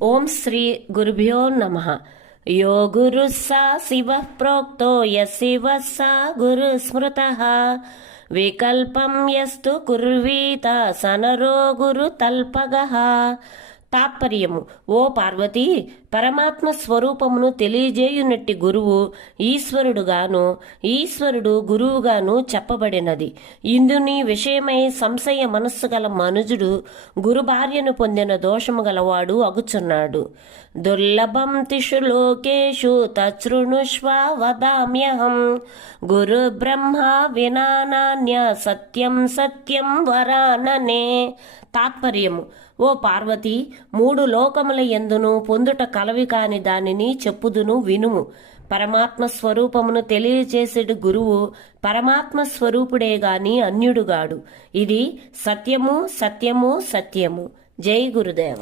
ఓం శ్రీ గురుభ్యో నమః. యో గురు సా శివ ప్రోక్తో యశివ సా గురు స్మృతః వికల్పం యస్తు కుర్వీత సనరో గురు తల్పగః. తాత్పర్యము: ఓ పార్వతి, పరమాత్మ స్వరూపమును తెలియజేయునట్టి గురువు ఈశ్వరుడుగాను, ఈశ్వరుడు గురువుగాను చెప్పబడినది. ఇందుని విషయమై సంశయ మనస్సు గల మనుజుడు గురు భార్యను పొందిన దోషము గలవాడు అగుచున్నాడు. దుర్లభం తిషు లోకేషు తృణుష్వ వదామ్యహం గురు బ్రహ్మ వినానాన్య సత్యం సత్యం వరాననే. తాత్పర్యము: ఓ పార్వతి, 3 లోకముల యందును పొందుట కలవి కాని దానిని చెప్పుదును వినుము. పరమాత్మ స్వరూపమును తెలియచేసేడు గురువు పరమాత్మ స్వరూపుడే గాని అన్యుడుగాడు. ఇది సత్యము సత్యము సత్యము. జై గురుదేవ.